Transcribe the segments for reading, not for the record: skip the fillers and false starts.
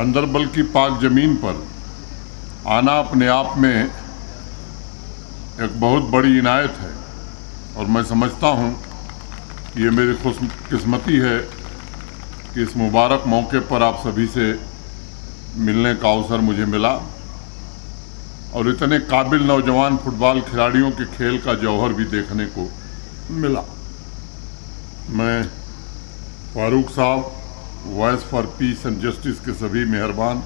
गांदरबल की पाक ज़मीन पर आना अपने आप में एक बहुत बड़ी इनायत है और मैं समझता हूँ कि ये मेरी खुशकिस्मती है कि इस मुबारक मौके पर आप सभी से मिलने का अवसर मुझे मिला और इतने काबिल नौजवान फुटबॉल खिलाड़ियों के खेल का जौहर भी देखने को मिला। मैं फारूक साहब, voice for piece and justice के सभी मेहरबान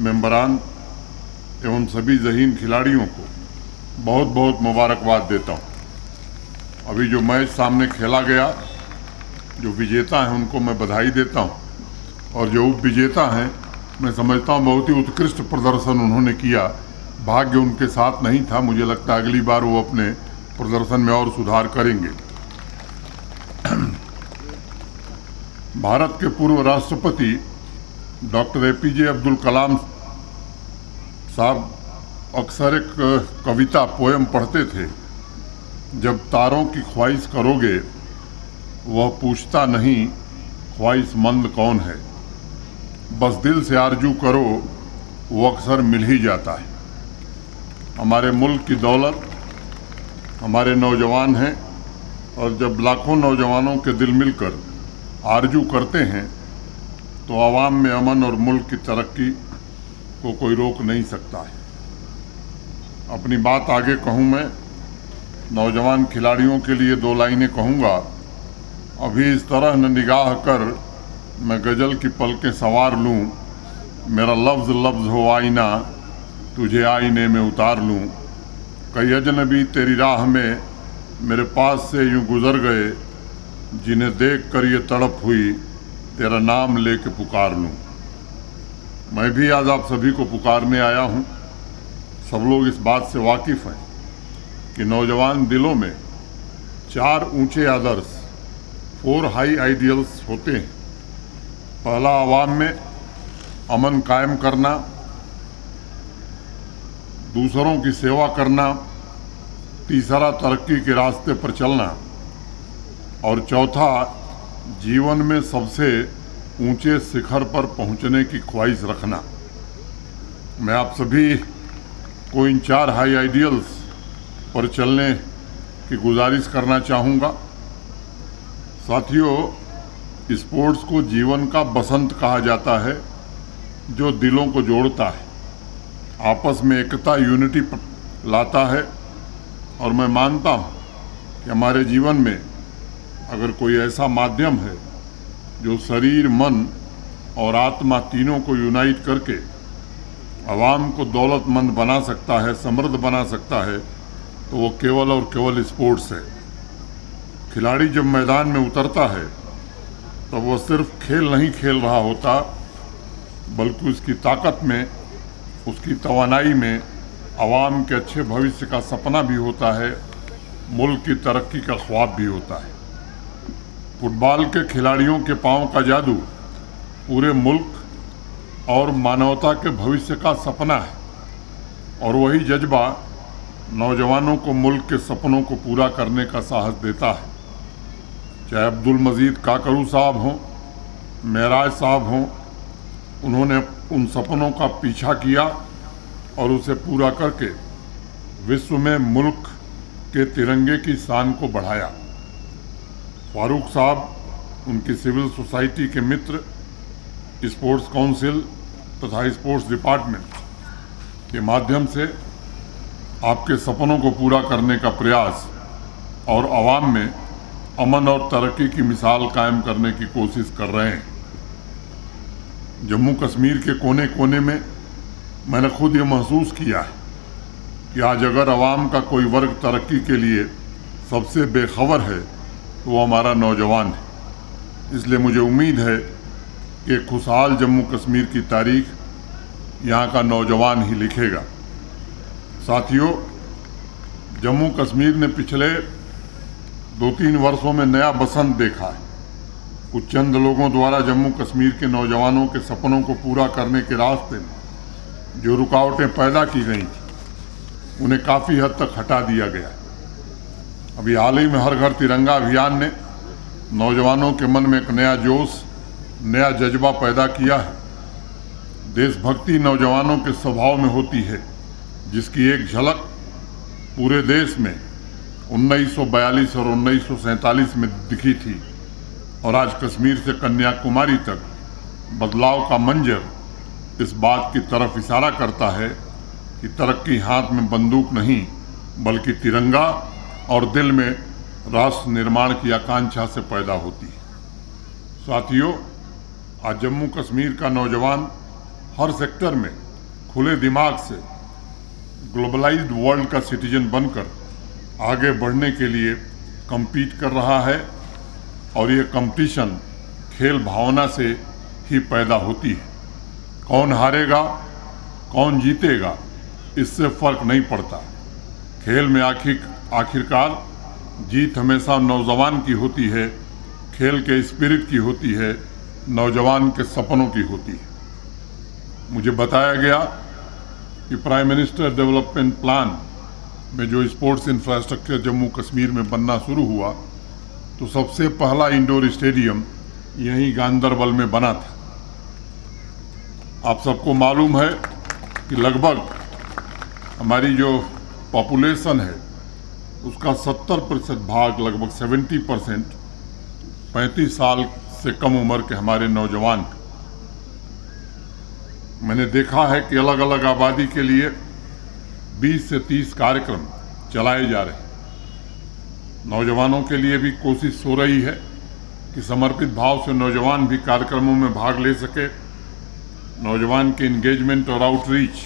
मेंबरान एवं सभी ज़हीन खिलाड़ियों को बहुत बहुत मुबारकबाद देता हूँ। अभी जो मैच सामने खेला गया, जो विजेता हैं उनको मैं बधाई देता हूँ और जो उप विजेता हैं मैं समझता हूँ बहुत ही उत्कृष्ट प्रदर्शन उन्होंने किया। भाग्य उनके साथ नहीं था, मुझे लगता है अगली बार वो अपने प्रदर्शन में और सुधार करेंगे। भारत के पूर्व राष्ट्रपति डॉक्टर APJ अब्दुल कलाम साहब अक्सर एक कविता पोएम पढ़ते थे, जब तारों की ख्वाहिश करोगे वह पूछता नहीं ख्वाहिशमंद कौन है, बस दिल से आरजू करो वो अक्सर मिल ही जाता है। हमारे मुल्क की दौलत हमारे नौजवान हैं और जब लाखों नौजवानों के दिल मिलकर आरजू करते हैं तो आवाम में अमन और मुल्क की तरक्की को कोई रोक नहीं सकता है। अपनी बात आगे कहूँ, मैं नौजवान खिलाड़ियों के लिए 2 लाइनें कहूँगा। अभी इस तरह न निगाह कर मैं गज़ल की पलकें सवार लूँ, मेरा लफ्ज़ लफ्ज़ हो आईना तुझे आईने में उतार लूँ। कई अजनबी तेरी राह में मेरे पास से यूँ गुज़र गए, जिन्हें देख कर ये तड़प हुई तेरा नाम लेके पुकार लूँ। मैं भी आज आप सभी को पुकारने आया हूँ। सब लोग इस बात से वाकिफ़ हैं कि नौजवान दिलों में 4 ऊंचे आदर्श 4 हाई आइडियल्स होते हैं। पहला, आवाम में अमन कायम करना, दूसरों की सेवा करना, तीसरा, तरक्की के रास्ते पर चलना और चौथा, जीवन में सबसे ऊंचे शिखर पर पहुंचने की ख्वाहिश रखना। मैं आप सभी को इन 4 हाई आइडियल्स पर चलने की गुजारिश करना चाहूँगा। साथियों, स्पोर्ट्स को जीवन का बसंत कहा जाता है जो दिलों को जोड़ता है, आपस में एकता यूनिटी लाता है और मैं मानता हूँ कि हमारे जीवन में अगर कोई ऐसा माध्यम है जो शरीर, मन और आत्मा तीनों को यूनाइट करके आवाम को दौलतमंद बना सकता है, समृद्ध बना सकता है, तो वो केवल और केवल स्पोर्ट्स है। खिलाड़ी जब मैदान में उतरता है तो वो सिर्फ खेल नहीं खेल रहा होता, बल्कि उसकी ताकत में, उसकी तवानाई में आवाम के अच्छे भविष्य का सपना भी होता है, मुल्क की तरक्की का ख्वाब भी होता है। फुटबॉल के खिलाड़ियों के पांव का जादू पूरे मुल्क और मानवता के भविष्य का सपना है और वही जज्बा नौजवानों को मुल्क के सपनों को पूरा करने का साहस देता है। चाहे अब्दुल मजीद काकरू साहब हों, महराज साहब हों, उन्होंने उन सपनों का पीछा किया और उसे पूरा करके विश्व में मुल्क के तिरंगे की शान को बढ़ाया। फारूक साहब, उनकी सिविल सोसाइटी के मित्र, स्पोर्ट्स काउंसिल तथा स्पोर्ट्स डिपार्टमेंट के माध्यम से आपके सपनों को पूरा करने का प्रयास और आवाम में अमन और तरक्की की मिसाल कायम करने की कोशिश कर रहे हैं। जम्मू कश्मीर के कोने कोने में मैंने खुद ये महसूस किया है कि आज अगर आवाम का कोई वर्ग तरक्की के लिए सबसे बेखबर है तो वो हमारा नौजवान है। इसलिए मुझे उम्मीद है कि खुशहाल जम्मू कश्मीर की तारीख यहाँ का नौजवान ही लिखेगा। साथियों, जम्मू कश्मीर ने पिछले 2-3 वर्षों में नया बसंत देखा है। कुछ चंद लोगों द्वारा जम्मू कश्मीर के नौजवानों के सपनों को पूरा करने के रास्ते में जो रुकावटें पैदा की गई थी, उन्हें काफ़ी हद तक हटा दिया गया। अभी हाल ही में हर घर तिरंगा अभियान ने नौजवानों के मन में एक नया जोश, नया जज्बा पैदा किया है। देशभक्ति नौजवानों के स्वभाव में होती है, जिसकी एक झलक पूरे देश में 1942 और 1947 में दिखी थी और आज कश्मीर से कन्याकुमारी तक बदलाव का मंजर इस बात की तरफ इशारा करता है कि तरक्की हाथ में बंदूक नहीं बल्कि तिरंगा और दिल में राष्ट्र निर्माण की आकांक्षा से पैदा होती है। साथियों, आज जम्मू कश्मीर का नौजवान हर सेक्टर में खुले दिमाग से ग्लोबलाइज्ड वर्ल्ड का सिटीजन बनकर आगे बढ़ने के लिए compete कर रहा है और ये कंपटीशन खेल भावना से ही पैदा होती है। कौन हारेगा कौन जीतेगा इससे फर्क नहीं पड़ता। खेल में आखिरकार जीत हमेशा नौजवान की होती है, खेल के स्पिरिट की होती है, नौजवान के सपनों की होती है। मुझे बताया गया कि प्राइम मिनिस्टर डेवलपमेंट प्लान में जो स्पोर्ट्स इंफ्रास्ट्रक्चर जम्मू कश्मीर में बनना शुरू हुआ तो सबसे पहला इंडोर स्टेडियम यहीं गांदरबल में बना था। आप सबको मालूम है कि लगभग हमारी जो पॉपुलेशन है उसका 70% भाग, लगभग 70% 35 साल से कम उम्र के हमारे नौजवान। मैंने देखा है कि अलग अलग आबादी के लिए 20 से 30 कार्यक्रम चलाए जा रहे हैं। नौजवानों के लिए भी कोशिश हो रही है कि समर्पित भाव से नौजवान भी कार्यक्रमों में भाग ले सके। नौजवान के इंगेजमेंट और आउटरीच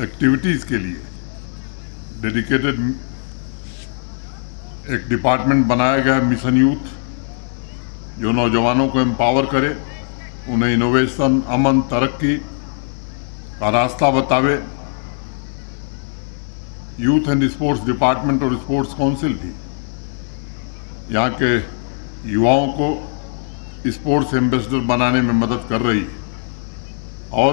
एक्टिविटीज़ के लिए डेडिकेटेड एक डिपार्टमेंट बनाया गया है, मिशन यूथ, जो नौजवानों को एम्पावर करे, उन्हें इनोवेशन, अमन, तरक्की का रास्ता बतावे। यूथ एंड स्पोर्ट्स डिपार्टमेंट और स्पोर्ट्स काउंसिल भी यहाँ के युवाओं को स्पोर्ट्स एम्बेसडर बनाने में मदद कर रही है और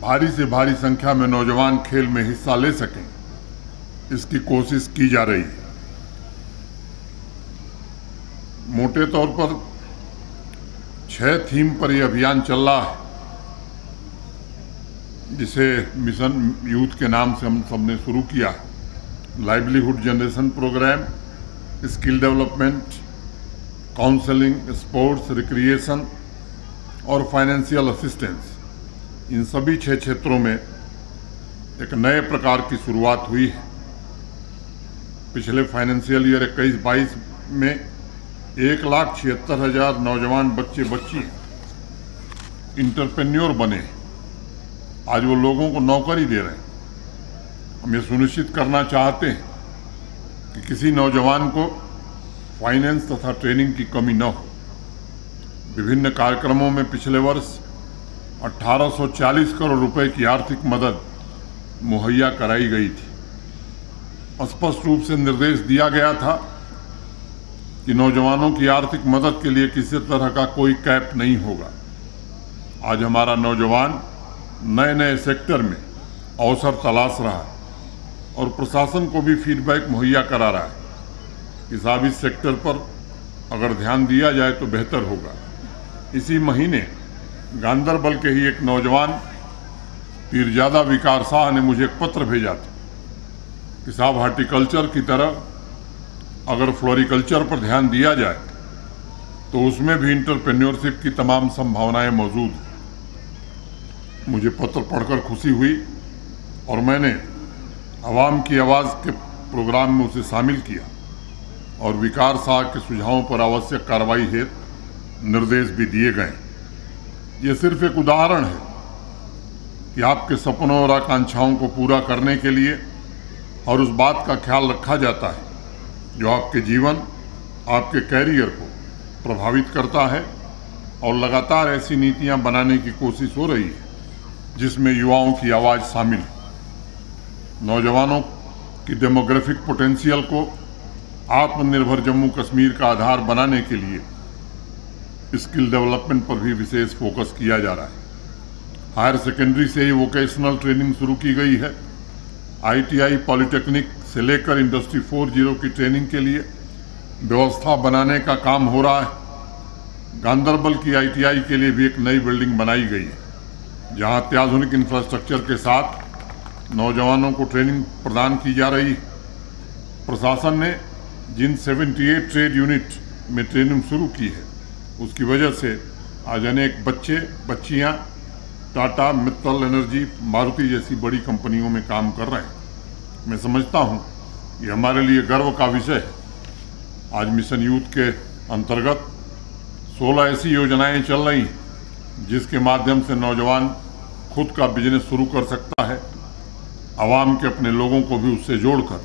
भारी से भारी संख्या में नौजवान खेल में हिस्सा ले सकें, इसकी कोशिश की जा रही है। मोटे तौर पर 6 थीम पर यह अभियान चल रहा है, जिसे मिशन यूथ के नाम से हम सबने शुरू किया है। Livelihood generation program, skill development, counselling, sports, recreation और फाइनेंशियल असिस्टेंस, इन सभी 6 क्षेत्रों में एक नए प्रकार की शुरुआत हुई है। पिछले फाइनेंशियल ईयर 21-22 में 1,76,000 नौजवान बच्चे बच्ची इंटरप्रेन्योर बने। आज वो लोगों को नौकरी दे रहे हैं। हम ये सुनिश्चित करना चाहते हैं कि किसी नौजवान को फाइनेंस तथा ट्रेनिंग की कमी न हो। विभिन्न कार्यक्रमों में पिछले वर्ष 1840 करोड़ रुपए की आर्थिक मदद मुहैया कराई गई थी। स्पष्ट रूप से निर्देश दिया गया था कि नौजवानों की आर्थिक मदद के लिए किसी तरह का कोई कैप नहीं होगा। आज हमारा नौजवान नए नए सेक्टर में अवसर तलाश रहा है और प्रशासन को भी फीडबैक मुहैया करा रहा है कि साहब इस सेक्टर पर अगर ध्यान दिया जाए तो बेहतर होगा। इसी महीने गांदरबल के ही एक नौजवान पीरजादा विकार शाह ने मुझे एक पत्र भेजा था कि साहब हार्टिकल्चर की तरह अगर फ्लोरिकल्चर पर ध्यान दिया जाए तो उसमें भी इंटरप्रेन्योरशिप की तमाम संभावनाएं मौजूद हैं। मुझे पत्र पढ़कर खुशी हुई और मैंने आवाम की आवाज़ के प्रोग्राम में उसे शामिल किया और विकार शाह के सुझावों पर आवश्यक कार्रवाई हेतु निर्देश भी दिए गए। ये सिर्फ एक उदाहरण है कि आपके सपनों और आकांक्षाओं को पूरा करने के लिए और उस बात का ख्याल रखा जाता है जो आपके जीवन, आपके कैरियर को प्रभावित करता है और लगातार ऐसी नीतियां बनाने की कोशिश हो रही है जिसमें युवाओं की आवाज़ शामिल है। नौजवानों की डेमोग्राफिक पोटेंशियल को आत्मनिर्भर जम्मू कश्मीर का आधार बनाने के लिए स्किल डेवलपमेंट पर भी विशेष फोकस किया जा रहा है। हायर सेकेंडरी से ही वोकेशनल ट्रेनिंग शुरू की गई है। ITI, पॉलिटेक्निक से लेकर इंडस्ट्री 4.0 की ट्रेनिंग के लिए व्यवस्था बनाने का काम हो रहा है। गांदरबल की ITI के लिए भी एक नई बिल्डिंग बनाई गई है, जहां अत्याधुनिक इंफ्रास्ट्रक्चर के साथ नौजवानों को ट्रेनिंग प्रदान की जा रही है। प्रशासन ने जिन 78 ट्रेड यूनिट में ट्रेनिंग शुरू की है, उसकी वजह से आज अनेक बच्चे बच्चियां टाटा, मित्तल एनर्जी, मारुति जैसी बड़ी कंपनियों में काम कर रहे हैं। मैं समझता हूं ये हमारे लिए गर्व का विषय है। आज मिशन यूथ के अंतर्गत 16 ऐसी योजनाएं चल रही हैं जिसके माध्यम से नौजवान खुद का बिजनेस शुरू कर सकता है, आवाम के अपने लोगों को भी उससे जोड़कर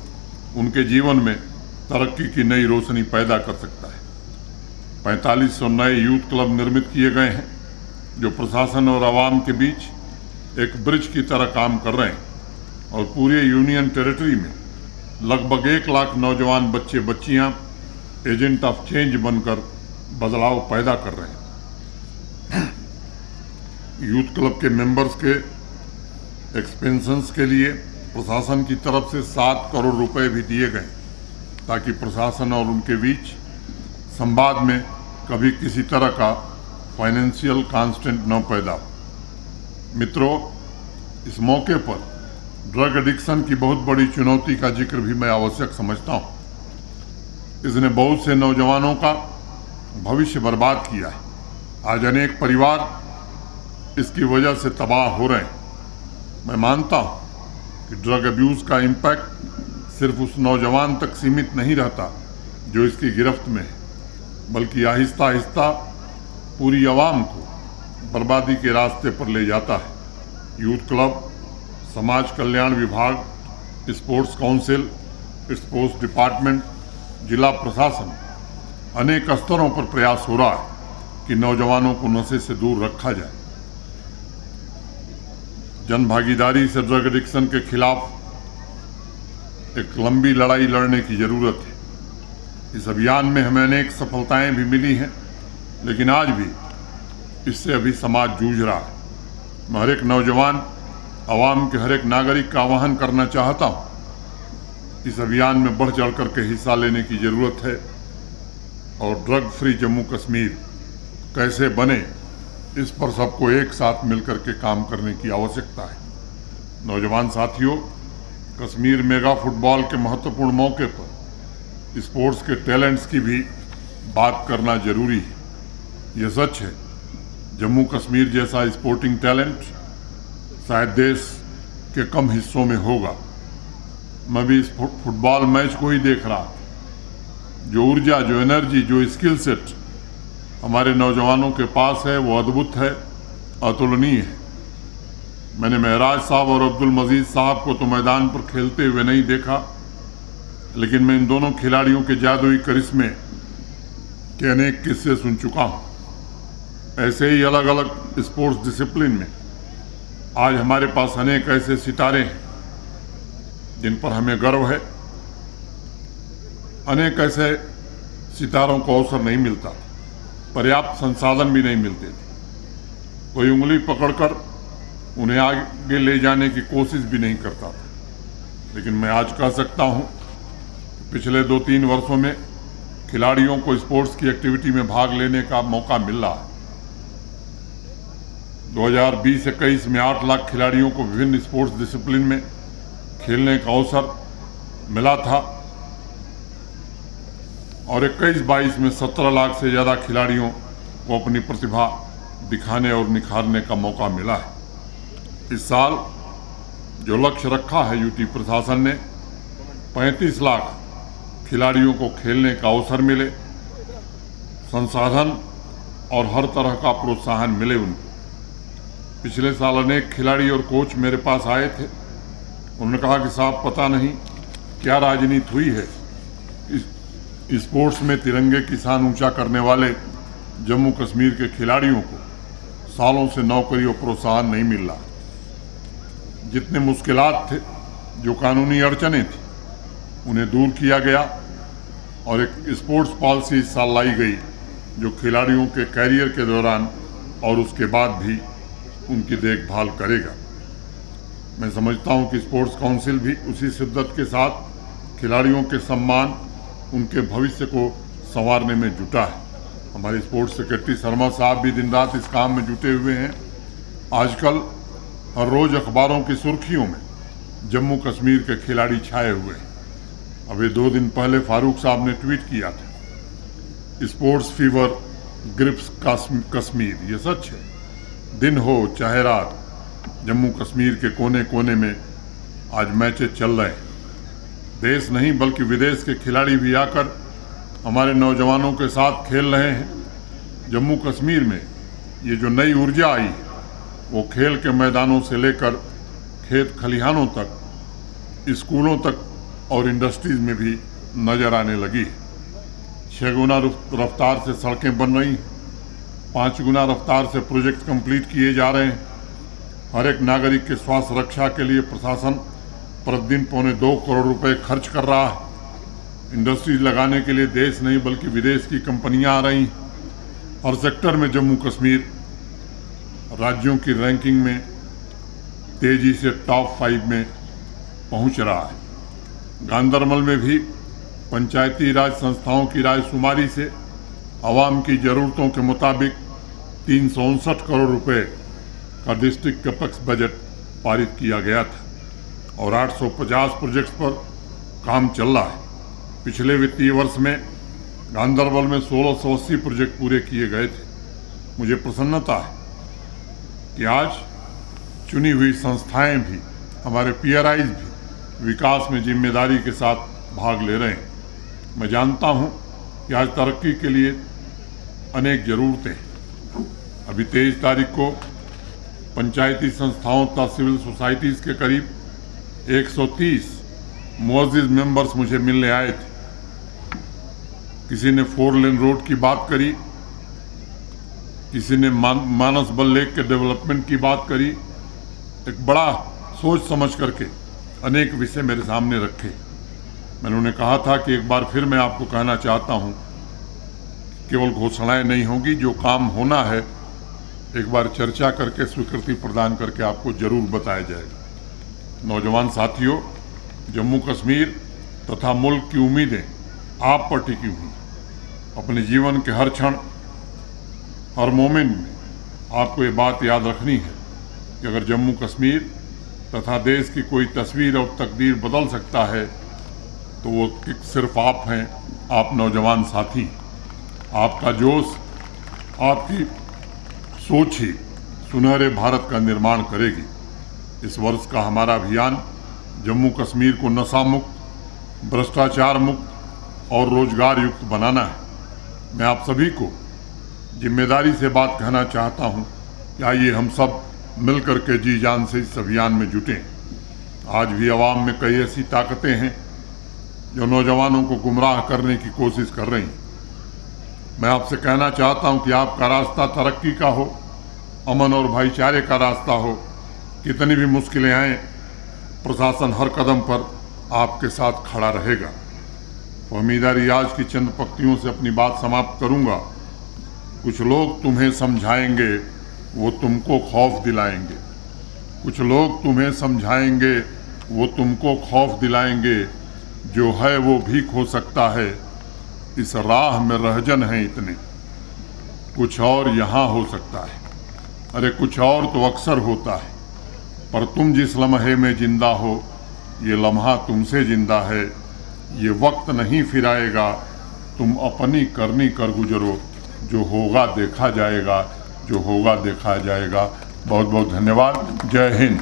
उनके जीवन में तरक्की की नई रोशनी पैदा कर सकता है। 4500 नए यूथ क्लब निर्मित किए गए हैं जो प्रशासन और आवाम के बीच एक ब्रिज की तरह काम कर रहे हैं और पूरे यूनियन टेरिटरी में लगभग 1 लाख नौजवान बच्चे बच्चियां एजेंट ऑफ चेंज बनकर बदलाव पैदा कर रहे हैं। यूथ क्लब के मेंबर्स के एक्सपेंशंस के लिए प्रशासन की तरफ से 7 करोड़ रुपए भी दिए गए ताकि प्रशासन और उनके बीच संवाद में कभी किसी तरह का फाइनेंशियल कांस्टेंट न पैदा हो। मित्रों, इस मौके पर ड्रग एडिक्शन की बहुत बड़ी चुनौती का जिक्र भी मैं आवश्यक समझता हूं। इसने बहुत से नौजवानों का भविष्य बर्बाद किया है। आज अनेक परिवार इसकी वजह से तबाह हो रहे हैं। मैं मानता हूं कि ड्रग अब्यूज का इम्पैक्ट सिर्फ उस नौजवान तक सीमित नहीं रहता जो इसकी गिरफ्त में है, बल्कि आहिस्ता आहिस्ता पूरी आवाम को बर्बादी के रास्ते पर ले जाता है। यूथ क्लब, समाज कल्याण विभाग, स्पोर्ट्स काउंसिल, स्पोर्ट्स डिपार्टमेंट, जिला प्रशासन, अनेक स्तरों पर प्रयास हो रहा है कि नौजवानों को नशे से दूर रखा जाए। जन भागीदारी से ड्रग एडिक्शन के खिलाफ एक लंबी लड़ाई लड़ने की जरूरत है। इस अभियान में हमें अनेक सफलताएं भी मिली हैं, लेकिन आज भी इससे अभी समाज जूझ रहा है। मैं हर एक नौजवान, आवाम के हर एक नागरिक का आह्वान करना चाहता हूं, इस अभियान में बढ़ चढ़ कर के हिस्सा लेने की जरूरत है और ड्रग फ्री जम्मू कश्मीर कैसे बने, इस पर सबको एक साथ मिलकर के काम करने की आवश्यकता है। नौजवान साथियों, कश्मीर मेगा फुटबॉल के महत्वपूर्ण मौके पर स्पोर्ट्स के टैलेंट्स की भी बात करना जरूरी है। यह सच है, जम्मू कश्मीर जैसा स्पोर्टिंग टैलेंट शायद देश के कम हिस्सों में होगा। मैं भी इस फुटबॉल मैच को ही देख रहा। जो ऊर्जा, जो एनर्जी, जो स्किल सेट हमारे नौजवानों के पास है वो अद्भुत है, अतुलनीय है। मैंने महराज साहब और अब्दुल मजीद साहब को तो मैदान पर खेलते हुए नहीं देखा, लेकिन मैं इन दोनों खिलाड़ियों के जादुई करिश्मे के अनेक किस्से सुन चुका हूं। ऐसे ही अलग अलग स्पोर्ट्स डिसिप्लिन में आज हमारे पास अनेक ऐसे सितारे हैं जिन पर हमें गर्व है। अनेक ऐसे सितारों को अवसर नहीं मिलता, पर्याप्त संसाधन भी नहीं मिलते थे, कोई उंगली पकड़कर उन्हें आगे ले जाने की कोशिश भी नहीं करता था। लेकिन मैं आज कह सकता हूं, पिछले 2-3 वर्षों में खिलाड़ियों को स्पोर्ट्स की एक्टिविटी में भाग लेने का मौका मिल रहा है। 2020-21 में 8 लाख खिलाड़ियों को विभिन्न स्पोर्ट्स डिसिप्लिन में खेलने का अवसर मिला था और 21-22 में 17 लाख से ज़्यादा खिलाड़ियों को अपनी प्रतिभा दिखाने और निखारने का मौका मिला है। इस साल जो लक्ष्य रखा है यूटी प्रशासन ने, 35 लाख खिलाड़ियों को खेलने का अवसर मिले, संसाधन और हर तरह का प्रोत्साहन मिले उनको। पिछले साल अनेक खिलाड़ी और कोच मेरे पास आए थे। उन्होंने कहा कि साहब, पता नहीं क्या राजनीति हुई है, स्पोर्ट्स में तिरंगे की शान ऊंचा करने वाले जम्मू कश्मीर के खिलाड़ियों को सालों से नौकरी और प्रोत्साहन नहीं मिल रहा। जितने मुश्किलात थे, जो कानूनी अड़चने थी, उन्हें दूर किया गया और एक स्पोर्ट्स पॉलिसी इस साल लाई गई जो खिलाड़ियों के कैरियर के दौरान और उसके बाद भी उनकी देखभाल करेगा। मैं समझता हूं कि स्पोर्ट्स काउंसिल भी उसी शिद्दत के साथ खिलाड़ियों के सम्मान, उनके भविष्य को संवारने में जुटा है। हमारे स्पोर्ट्स सेक्रेटरी शर्मा साहब भी दिन रात इस काम में जुटे हुए हैं। आजकल हर रोज अखबारों की सुर्खियों में जम्मू कश्मीर के खिलाड़ी छाए हुए हैं। अभी 2 दिन पहले फारूक साहब ने ट्वीट किया था, स्पोर्ट्स फीवर ग्रिप्स कश्मीर। ये सच है। दिन हो चाहे रात, जम्मू कश्मीर के कोने कोने में आज मैचेस चल रहे हैं। देश नहीं बल्कि विदेश के खिलाड़ी भी आकर हमारे नौजवानों के साथ खेल रहे हैं। जम्मू कश्मीर में ये जो नई ऊर्जा आई है वो खेल के मैदानों से लेकर खेत खलिहानों तक, स्कूलों तक और इंडस्ट्रीज में भी नजर आने लगी है। 6 गुना रफ्तार से सड़कें बन रही हैं, 5 गुना रफ्तार से प्रोजेक्ट कंप्लीट किए जा रहे हैं। हर एक नागरिक के स्वास्थ्य रक्षा के लिए प्रशासन प्रतिदिन 2.25 करोड़ रुपए खर्च कर रहा है। इंडस्ट्रीज लगाने के लिए देश नहीं बल्कि विदेश की कंपनियां आ रही हैं। हर सेक्टर में जम्मू कश्मीर राज्यों की रैंकिंग में तेजी से टॉप 5 में पहुंच रहा है। गांदरबल में भी पंचायती राज संस्थाओं की रायशुमारी से आवाम की ज़रूरतों के मुताबिक 359 करोड़ रुपए का डिस्ट्रिक्ट कैपेक्स बजट पारित किया गया था और 850 प्रोजेक्ट्स पर काम चल रहा है। पिछले वित्तीय वर्ष में गांदरबल में 1680 प्रोजेक्ट पूरे किए गए थे। मुझे प्रसन्नता है कि आज चुनी हुई संस्थाएं भी, हमारे PRIs भी विकास में जिम्मेदारी के साथ भाग ले रहे हैं। मैं जानता हूं कि आज तरक्की के लिए अनेक ज़रूरतें हैं। अभी 23 तारीख को पंचायती संस्थाओं तथा सिविल सोसाइटीज़ के करीब 130 मुअज़्ज़िज़ मेंबर्स मुझे मिलने आए थे। किसी ने 4 लेन रोड की बात करी, किसी ने मानस बल लेक के डेवलपमेंट की बात करी। एक बड़ा सोच समझ करके अनेक विषय मेरे सामने रखे। मैंने उन्हें कहा था कि एक बार फिर मैं आपको कहना चाहता हूं, केवल घोषणाएं नहीं होंगी, जो काम होना है एक बार चर्चा करके स्वीकृति प्रदान करके आपको जरूर बताया जाएगा। नौजवान साथियों, जम्मू कश्मीर तथा मुल्क की उम्मीदें आप पर टिकी हुई। अपने जीवन के हर क्षण, हर मोमेंट में आपको ये बात याद रखनी है कि अगर जम्मू कश्मीर तथा देश की कोई तस्वीर और तकदीर बदल सकता है तो वो सिर्फ आप हैं, आप नौजवान साथी। आपका जोश, आपकी सोच ही सुनहरे भारत का निर्माण करेगी। इस वर्ष का हमारा अभियान जम्मू कश्मीर को नशा मुक्त, भ्रष्टाचार मुक्त और रोजगार युक्त बनाना है। मैं आप सभी को जिम्मेदारी से बात कहना चाहता हूं कि आइए हम सब मिलकर के जी जान से इस अभियान में जुटें। आज भी अवाम में कई ऐसी ताकतें हैं जो नौजवानों को गुमराह करने की कोशिश कर रही हैं। मैं आपसे कहना चाहता हूं कि आपका रास्ता तरक्की का हो, अमन और भाईचारे का रास्ता हो। कितनी भी मुश्किलें आएं, प्रशासन हर कदम पर आपके साथ खड़ा रहेगा। फहमीदा रियाज की चंद पंक्तियों से अपनी बात समाप्त करूंगा। कुछ लोग तुम्हें समझाएंगे, वो तुमको खौफ दिलाएंगे। कुछ लोग तुम्हें समझाएंगे, वो तुमको खौफ दिलाएंगे। जो है वो भीख हो सकता है, इस राह में रहजन है इतने। कुछ और यहाँ हो सकता है, अरे कुछ और तो अक्सर होता है। पर तुम जिस लम्हे में जिंदा हो, ये लम्हा तुमसे जिंदा है। ये वक्त नहीं फिर आएगा, तुम अपनी करनी कर गुजरो। जो होगा देखा जाएगा, जो होगा देखा जाएगा। बहुत बहुत धन्यवाद। जय हिंद।